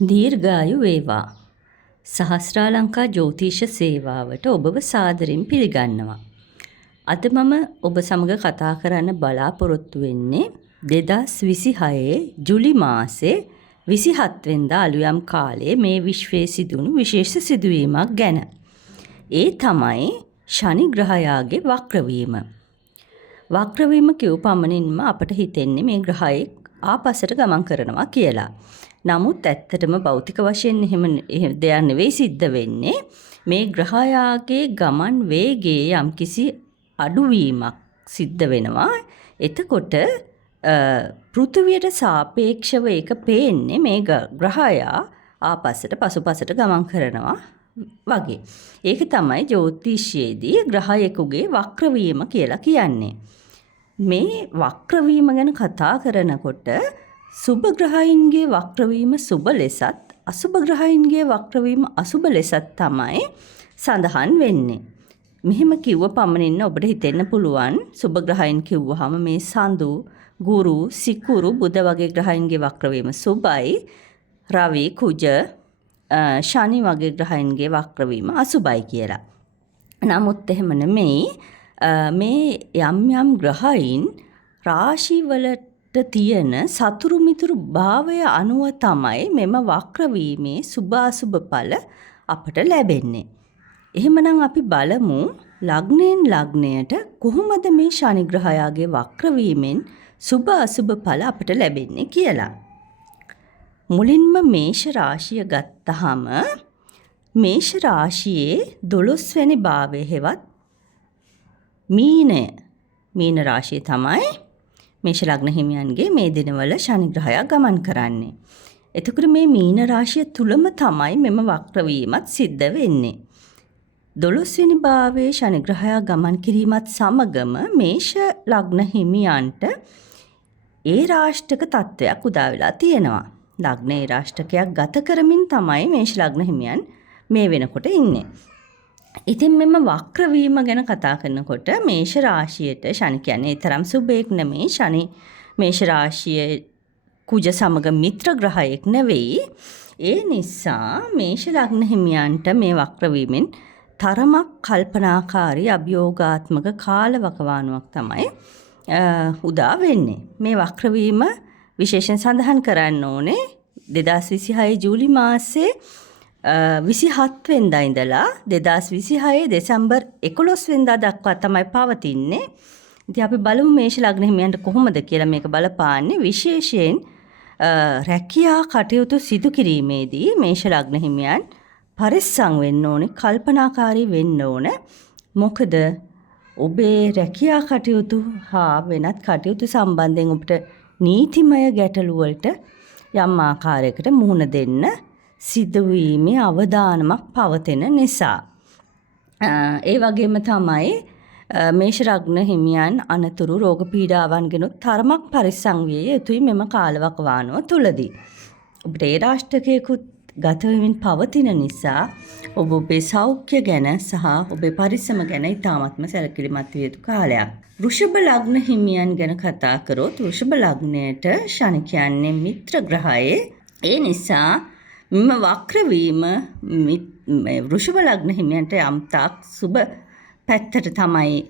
දීර්ඝායු වේවා. සහස්‍රාලංකා ජ්‍යොතිෂ සේවාවට ඔබව සාදරයෙන් පිළිගන්නවා. අද මම ඔබ සමග කතා කරන්න බලාපොරොත්තු වෙන්නේ 2026 ජුලි මාසේ 27 වෙනිදා අලුයම් කාලයේ මේ විශ්වයේ සිදුණු විශේෂ සිදුවීමක් ගැන. ඒ තමයි ශනි ග්‍රහයාගේ වක්‍රවීම. වක්‍රවීම කියව පමණින්ම අපට හිතෙන්නේ මේ ග්‍රහයේ ආපස්සට ගමන් කරනවා කියලා. නමුත් ඇත්තටම භෞතික වශයෙන් එහෙම දෙයක් නෙවෙයි සිද්ධ වෙන්නේ. මේ ග්‍රහයාගේ ගමන් වේගයේ යම්කිසි අඩුවීමක් සිද්ධ වෙනවා. එතකොට පෘථිවියට සාපේක්ෂව ඒක පේන්නේ මේ ග්‍රහයා ආපස්සට පසුපසට ගමන් කරනවා වගේ. ඒක තමයි ජ්‍යොතිෂයේදී ග්‍රහයෙකුගේ වක්‍රවීම කියලා කියන්නේ. මේ වක්‍රවීම ගැන කතා කරනකොට සුබ ග්‍රහයින්ගේ වක්‍රවීම සුබ ලෙසත් අසුබ ග්‍රහයින්ගේ වක්‍රවීම අසුබ ලෙසත් තමයි සඳහන් වෙන්නේ. මෙහෙම කිව්ව පමණින් ඔබට හිතෙන්න පුළුවන් සුබ ග්‍රහයින් කිව්වහම මේ සඳු, ගුරු, සිකුරු, බුධ වගේ ග්‍රහයින්ගේ වක්‍රවීම සුබයි, රවි, කුජ, ශනි වගේ ග්‍රහයින්ගේ වක්‍රවීම අසුබයි කියලා. නමුත් එහෙම නෙමෙයි. මේ යම් යම් ග්‍රහයින් රාශිවලට තියෙන සතුරු මිතුරු භාවය අනුව තමයි මෙම වක්‍රවීමේ සුභ අසුභ ඵල අපට ලැබෙන්නේ. එහෙමනම් අපි බලමු ලග්නයෙන් ලග්නයට කොහොමද මේ ශනි ග්‍රහයාගේ වක්‍රවීමෙන් සුභ අසුභ ඵල අපට ලැබෙන්නේ කියලා. මුලින්ම මේෂ රාශිය ගත්තහම මේෂ රාශියේ 12 වෙනි භාවය හෙවත් මීන රාශිය තමයි මේෂ ලග්න හිමියන්ගේ මේ දිනවල ශනි ග්‍රහයා ගමන් කරන්නේ. එතකොට මේ මීන රාශිය තුලම තමයි මෙම වක්‍රවීමත් සිද්ධ වෙන්නේ. 12 වෙනි භාවයේ ශනි ග්‍රහයා ගමන් කිරීමත් සමගම මේෂ ලග්න හිමියන්ට ඒ රාෂ්ටක තත්වයක් උදා වෙලා තියෙනවා. ලග්නේ රාෂ්ටකයක් ගත කරමින් තමයි මේෂ ලග්න හිමියන් මේ වෙනකොට ඉන්නේ. ඉතින් මෙම වක්‍රවීම ගැන කතා කරනකොට මේෂ රාශියට ශනි කියන්නේ තරම් සුබෙක් නෙමෙයි. ශනි මේෂ රාශියේ කුජ සමග මිත්‍ර ග්‍රහයෙක් නෙවෙයි. ඒ නිසා මේෂ ලග්න හිමියන්ට මේ වක්‍රවීමෙන් තරමක් කල්පනාකාරී අභියෝගාත්මක කාලවකවානුවක් තමයි උදා වෙන්නේ. මේ වක්‍රවීම විශේෂයෙන් සඳහන් කරන්න ඕනේ 2026 ජූලි මාසේ 27 වෙනිදා ඉඳලා 2026 දෙසැම්බර් 11 වෙනිදා දක්වා තමයි පවතින්නේ. ඉතින් අපි බලමු මේෂ ලග්න හිමියන්ට කොහොමද කියලා මේක බලපාන්නේ. විශේෂයෙන් රැකියා කටයුතු සිදු කිරීමේදී මේෂ ලග්න හිමියන් පරිස්සම් වෙන්න ඕනේ, කල්පනාකාරී වෙන්න ඕනේ. මොකද ඔබේ රැකියා කටයුතු හා වෙනත් කටයුතු සම්බන්ධයෙන් ඔබට නීතිමය ගැටලු වලට යම් ආකාරයකට මුහුණ දෙන්න සිදුවීමේ අවදානමක් පවතින නිසා. ඒ වගේම තමයි මේෂ ලග්න හිමියන් අනතුරු රෝග පීඩාවන්ගෙනුත් තරමක් පරිස්සම් විය යුතුයි මෙම කාලවකවානුව තුලදී. ඔබට ඒ රාෂ්ටකයකුත් ගත වෙමින් පවතින නිසා ඔබ ඔබේ සෞඛ්‍ය ගැන සහ ඔබේ පරිස්සම ගැන ඉතාමත්ම සැලකිලිමත් විය යුතු කාලයක්. වෘෂභ ලග්න හිමියන් ගැන කතා කරොත් වෘෂභ ලග්නයට ශනි කියන්නේ මිත්‍ර ග්‍රහයේ. ඒ නිසා මෙම වක්‍රවීම වෘෂභ ලග්න හිමියන්ට යම්තාක් සුබ පැත්තට තමයි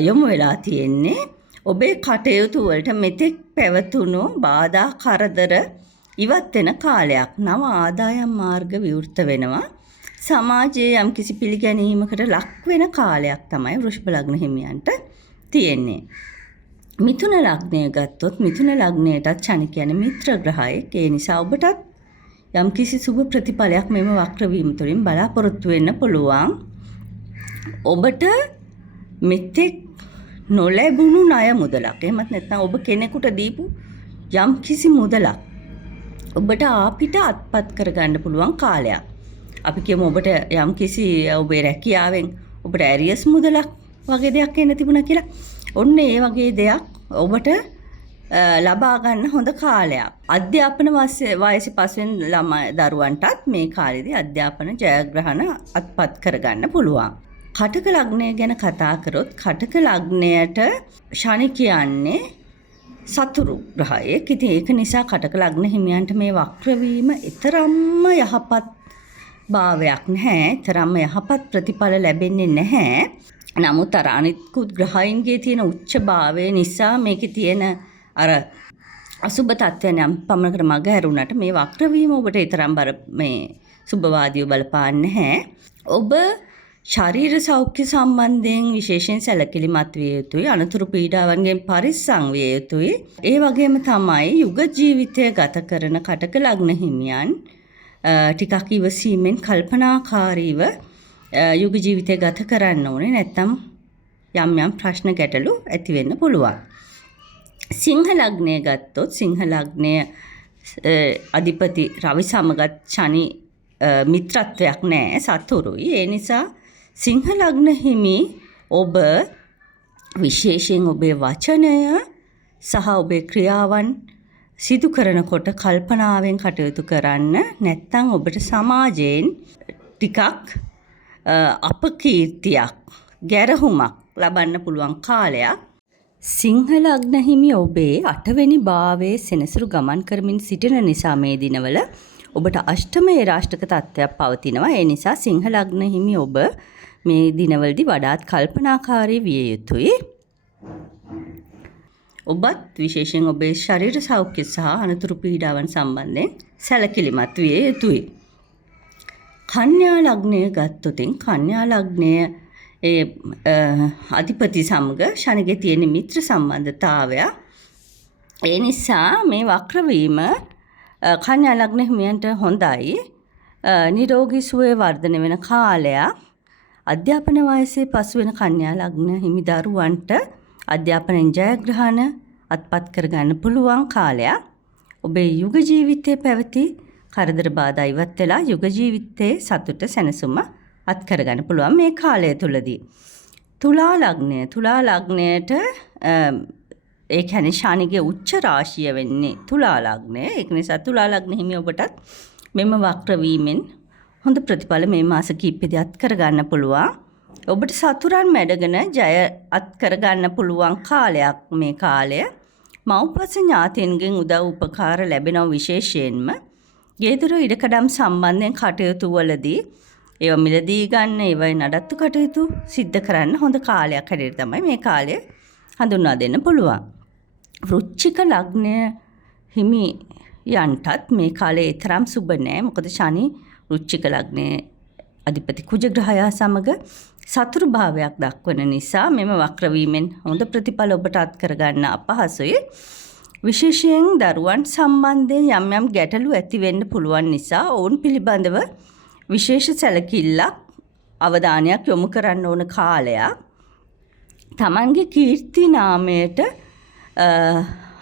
යොමු වෙලා තියෙන්නේ. ඔබේ කටයුතු වලට මෙතෙක් පැවතුණු බාධා කරදර ඉවත් වෙන කාලයක්. නව ආදායම් මාර්ග විවෘත වෙනවා. සමාජයේ යම්කිසි පිළිගැනීමකට ලක් වෙන කාලයක් තමයි වෘෂභ ලග්න හිමියන්ට තියෙන්නේ. මිථුන ලග්නය ගත්තොත් මිථුන ලග්නයටත් ශනි කියන්නේ මිත්‍ර ග්‍රහයෙක්. ඒ නිසා ඔබටත් යම්කිසි සුබ ප්‍රතිඵලයක් මෙම වක්‍රවීම තුළින් බලාපොරොත්තු වෙන්න පුළුවන්. ඔබට මෙතෙක් නොලැබුණු ණය මුදලක් එහෙමත් නැත්නම් ඔබ කෙනෙකුට දීපු යම්කිසි මුදලක් ඔබට ආපිට අත්පත් කරගන්න පුළුවන් කාලයක්. අපි කියමු ඔබට යම්කිසි ඔබේ රැකියාවෙන් ඔබට ඇරියස් මුදලක් වගේ දෙයක් එන්න තිබුණා කියලා. ඔන්න ඒ වගේ දෙයක් ඔබට ලබා ගන්න හොඳ කාලයක්. අධ්‍යාපන වයසේ පසුවෙන් ළමයි දරුවන්ටත් මේ කාලෙදී අධ්‍යාපන ජයග්‍රහණ අත්පත් කරගන්න පුළුවන්. කටක ලග්නය ගැන කතා කරොත් කටක ලග්නයට ශනි කියන්නේ සතුරු ග්‍රහයෙක්. ඉතින් ඒක නිසා කටක ලග්න හිමියන්ට මේ වක්‍රවීම තරම්ම යහපත් භාවයක් නැහැ. තරම්ම යහපත් ප්‍රතිඵල ලැබෙන්නේ නැහැ. නමුත් අර අනිත්කුත් ග්‍රහයින්ගේ තියෙන උච්ච භාවය නිසා මේකේ තියෙන අර අසුබ තත්ත්වයන් යම් පමණකට මග හැරුණාට මේ වක්‍රවීම ඔබට තරම් මේ සුබවාදීව බලපාන්නේ නැහැ. ඔබ ශරීර සෞඛ්‍ය සම්බන්ධයෙන් විශේෂයෙන් සැලකිලිමත් විය යුතුයි. අනතුරු පීඩාවන්ගෙන් පරිස්සම් විය යුතුයි. ඒ වගේම තමයි යුග ජීවිතය ගත කරන කටක ලග්න හිමියන් ටිකක් ඉවසීමෙන් කල්පනාකාරීව යුග ජීවිතය ගත කරන්න ඕනේ. නැත්නම් යම් ප්‍රශ්න ගැටලු ඇති වෙන්න පුළුවන්. සිංහ ලග්නය ගත්තොත් සිංහ ලග්නය අධිපති රවි සමගත් ශනි මිත්‍රත්වයක් නැහැ, සතුරුයි. ඒ නිසා සිංහ ලග්න හිමි ඔබ විශේෂයෙන් ඔබේ වචනය සහ ඔබේ ක්‍රියාවන් සිදු කරනකොට කල්පනාවෙන් කටයුතු කරන්න. නැත්නම් ඔබට සමාජයෙන් ටිකක් අපකීර්තියක්, ගැරහුමක් ලබන්න පුළුවන් කාලයක්. සිංහ ලග්න හිමි ඔබේ 8 වෙනි භාවයේ සෙනසුරු ගමන් කරමින් සිටින නිසා මේ දිනවල ඔබට අෂ්ටමයේ රාෂ්ටක තත්ත්වයක් පවතිනවා. ඒ නිසා සිංහ ලග්න හිමි ඔබ මේ දිනවලදී වඩාත් කල්පනාකාරී විය යුතුයි. ඔබත් විශේෂයෙන් ඔබේ ශරීර සෞඛ්‍ය සහ අනතුරු පීඩාවන් සම්බන්ධයෙන් සැලකිලිමත් විය යුතුයි. කන්‍යා ලග්නය ගත්තොත් කන්‍යා ලග්නය ඒ අධිපති සමග ශනිගේ තියෙන මිත්‍ර සම්බන්ධතාවය. ඒ නිසා මේ වක්‍රවීම කන්‍යා ලග්න හිමියන්ට හොඳයි. නිරෝගී සුවය වර්ධනය වෙන කාලයක්. අධ්‍යාපන වයසේ පසු වෙන කන්‍යා ලග්න හිමි දරුවන්ට අධ්‍යාපනයෙන් ජයග්‍රහණ අත්පත් කරගන්න පුළුවන් කාලයක්. ඔබේ යුග ජීවිතයේ පැවති කරදර බාධා ඉවත් වෙලා යුග ජීවිතයේ සතුට සැනසුම අත් කරගන්න පුළුවන් මේ කාලය තුලදී. තුලා ලග්නයට ඒ කියන්නේ ශනිගේ උච්ච රාශිය වෙන්නේ තුලා ලග්නය. ඒක නිසා තුලා ලග්න හිමි ඔබටත් මෙම වක්‍ර වීමෙන් හොඳ ප්‍රතිඵල මේ මාස කිහිපෙදී අත් කරගන්න පුළුවන්. ඔබට සතුරන් මැඩගෙන ජය අත් කරගන්න පුළුවන් කාලයක් මේ කාලය. මව්පස ඥාතීන්ගෙන් උදව් උපකාර ලැබෙනව විශේෂයෙන්ම. ගෙදර ඉඩකඩම් සම්බන්ධයෙන් කටයුතු වලදී ඒවා මිලදී ගන්න, ඒවයි නඩත්තු කටයුතු සිද්ධ කරන්න හොඳ කාලයක් හැටියට තමයි මේ කාලය හඳුන්වා දෙන්න පුළුවන්. වෘශ්චික ලග්නය හිමියන්ටත් මේ කාලේ තරම් සුබ නෑ. මොකද ශනි වෘශ්චික ලග්නයේ අධිපති කුජ ග්‍රහයා සමග සතුරු භාවයක් දක්වන නිසා මෙම වක්‍ර වීමෙන් හොඳ ප්‍රතිඵල ඔබට අත් කරගන්න අපහසුයි. විශේෂයෙන් දරුවන් සම්බන්ධයෙන් යම් ගැටලු ඇති වෙන්න පුළුවන් නිසා ඔවුන් පිළිබඳව විශේෂ සැලකිල්ලක් අවධානයක් යොමු කරන්න ඕන කාලයක්. තමන්ගේ කීර්ති නාමයට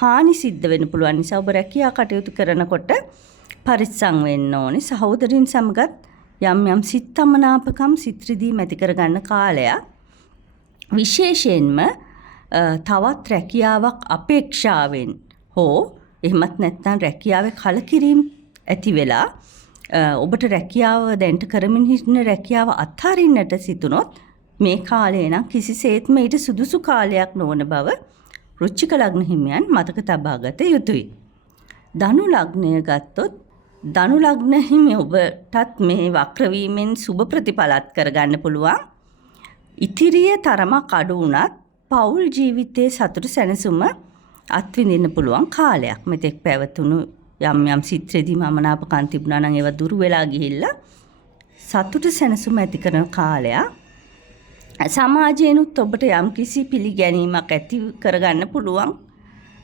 හානි සිද්ධ වෙන්න පුළුවන් නිසා ඔබ රැකියා කටයුතු කරනකොට පරිස්සම් වෙන්න ඕනේ. සහෝදරින් සමගත් යම් සිත්තමනාපකම් සිත්‍රිදී ඇති කරගන්න කාලයක්. විශේෂයෙන්ම තවත් රැකියාවක් අපේක්ෂාවෙන් හෝ එහෙමත් නැත්නම් රැකියාවේ කලකිරීම ඇති වෙලා ඔබට රැකියාව දැන්ට කරමින් හිටින රැකියාව අත්හරින්නට සිතුනොත් මේ කාලය නම් කිසිසේත්ම ඊට සුදුසු කාලයක් නොවන බව වෘශ්චික ලග්න හිමියන් මතක තබා ගත යුතුයි. ධනු ලග්නය ගත්තොත් ධනු ලග්න හිමි ඔබටත් මේ වක්‍ර වීමෙන් සුබ ප්‍රතිඵලත් කරගන්න පුළුවන්. ඉතිරිය තරමක් අඩු වුණත් පෞල් ජීවිතයේ සතුට සැනසුම අත්විඳින්න පුළුවන් කාලයක්. මෙතෙක් පැවතුණු යම් සිත්‍රෙදි මමනාපකම් තිබුණා නම් ඒවා දුරු වෙලා ගිහිල්ලා සතුට සැනසුම ඇති කරන කාලයක්. සමාජයෙන්ුත් ඔබට යම් කිසි පිළිගැනීමක් ඇති කරගන්න පුළුවන්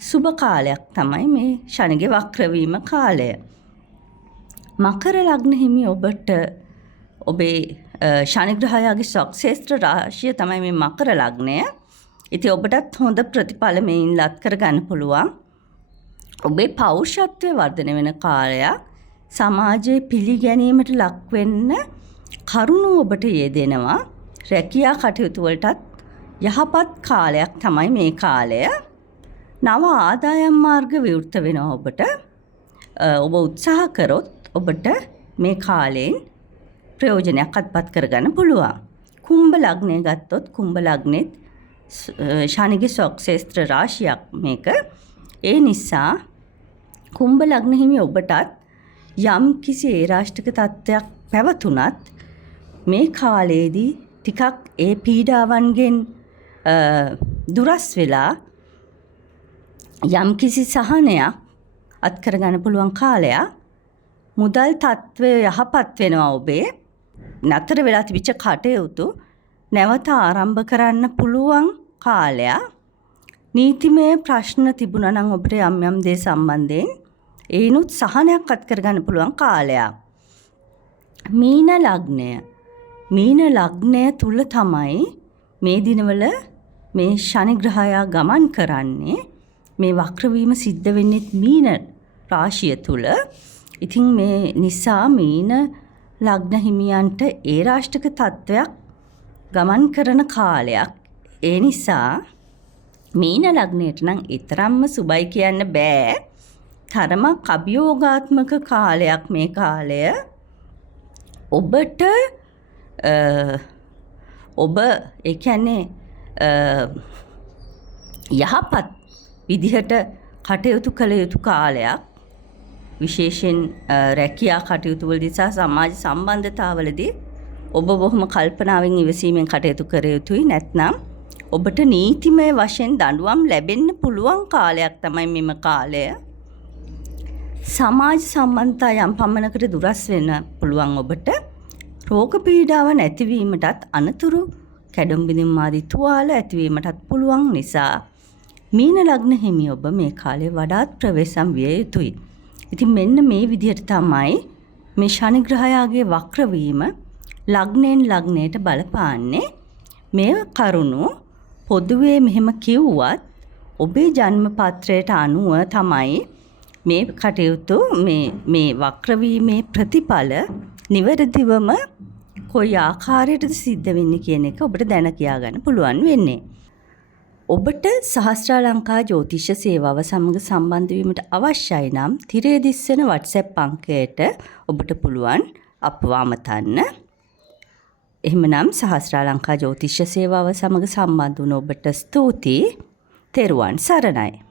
සුබ කාලයක් තමයි මේ ශනිගේ වක්‍ර වීම කාලය. මකර ලග්න හිමි ඔබට ඔබේ ශනි ග්‍රහයාගේ ශක්ෂේත්‍ර රාශිය තමයි මේ මකර ලග්නය. ඉතින් ඔබටත් හොඳ ප්‍රතිඵල මේන් ලත් කරගන්න පුළුවන්. ඔබේ පෞරුෂත්වය වර්ධනය වෙන කාලයක්. සමාජයේ පිළිගැනීමට ලක් වෙන්න කරුණු ඔබට යෙදෙනවා. රැකියා කටයුතු වලටත් යහපත් කාලයක් තමයි මේ කාලය. නව ආදායම් මාර්ග විවෘත වෙනවා ඔබට. ඔබ උත්සාහ කරොත් ඔබට මේ කාලයෙන් ප්‍රයෝජනයක් අත්පත් කරගන්න පුළුවන්. කුම්භ ලග්නය ගත්තොත් කුම්භ ලග්නෙත් ශනිගේ ශක්ෂේත්‍ර රාශියක් මේක. ඒ නිසා කුම්භ ලග්න හිමි ඔබටත් යම් කිසි ඒරාෂ්ටක තත්ත්වයක් පැවතුනත් මේ කාලයේදී ටිකක් ඒ පීඩාවන්ගෙන් දුරස් වෙලා යම් කිසි සහනයක් අත්කරගන්න පුළුවන් කාලයක්. මුදල් තත්ත්වය යහපත් වෙනවා ඔබේ. නතර වෙලා තිබිච්ච කටයුතු නැවත ආරම්භ කරන්න පුළුවන් කාලයක්. නීතිමය ප්‍රශ්න තිබුණා නම් ඔබට යම් යම් දේ සම්බන්ධයෙන් ඒනුත් සහනයක් අත්කරගන්න පුළුවන් කාලයක්. මීන ලග්නය තුල තමයි මේ දිනවල මේ ශනි ග්‍රහයා ගමන් කරන්නේ. මේ වක්‍රවීම සිද්ධ වෙන්නේ මීන රාශිය තුල. ඉතින් මේ නිසා මීන ලග්න හිමියන්ට ඒ රාෂ්ටක තත්ත්වයක් ගමන් කරන කාලයක්. ඒ නිසා මීන ලග්නයට නම් ඊතරම්ම සුබයි කියන්න බෑ. තරමක් අභියෝගාත්මක කාලයක් මේ කාලය. ඔබට ඔබ ඒ කියන්නේ යහපත් විදිහට කටයුතු කළ යුතු කාලයක්. විශේෂයෙන් රැකියා කටයුතු වලදී සහ සමාජ සම්බන්ධතාවලදී ඔබ බොහොම කල්පනාවෙන් ඉවසීමෙන් කටයුතු කර යුතුයි. නැත්නම් ඔබට නීතිමය වශයෙන් දඬුවම් ලැබෙන්න පුළුවන් කාලයක් තමයි මෙම කාලය. සමාජ සම්බන්ධතා යම් පමණකට දුරස් වෙන්න පුළුවන් ඔබට. රෝග පීඩාව නැතිවීමටත් අනතුරු කැඩුම් බිඳීම් ආදී තුවාල ඇතිවීමටත් පුළුවන් නිසා මීන ලග්න හිමි ඔබ මේ කාලේ වඩාත් ප්‍රවේශම් විය යුතුයි. ඉතින් මෙන්න මේ විදිහට තමයි මේ ශනි ග්‍රහයාගේ වක්‍රවීම ලග්නෙන් ලග්නයට බලපාන්නේ. මේ කරුණු පොදුවේ මෙහෙම කිව්වත් ඔබේ ජන්ම පත්‍රයට අනුව තමයි මේ කටයුතු මේ වක්‍රවීමේ ප්‍රතිඵල නිවැරදිවම කොයි ආකාරයටද සිද්ධ වෙන්නේ කියන එක ඔබට දැන කියා ගන්න පුළුවන් වෙන්නේ. ඔබට සහස්‍රාලංකා ජ්‍යොතිෂ සේවාව සමග සම්බන්ධ වීමට අවශ්‍යයි නම් තිරේ දිස්සන WhatsApp අංකයට ඔබට පුළුවන් අපව අමතන්න. එහෙමනම් සහස්‍රාලංකා ජ්‍යොතිෂ සේවාව සමග සම්බන්ධ වුණ ඔබට ස්තුතියි. තෙරුවන් සරණයි.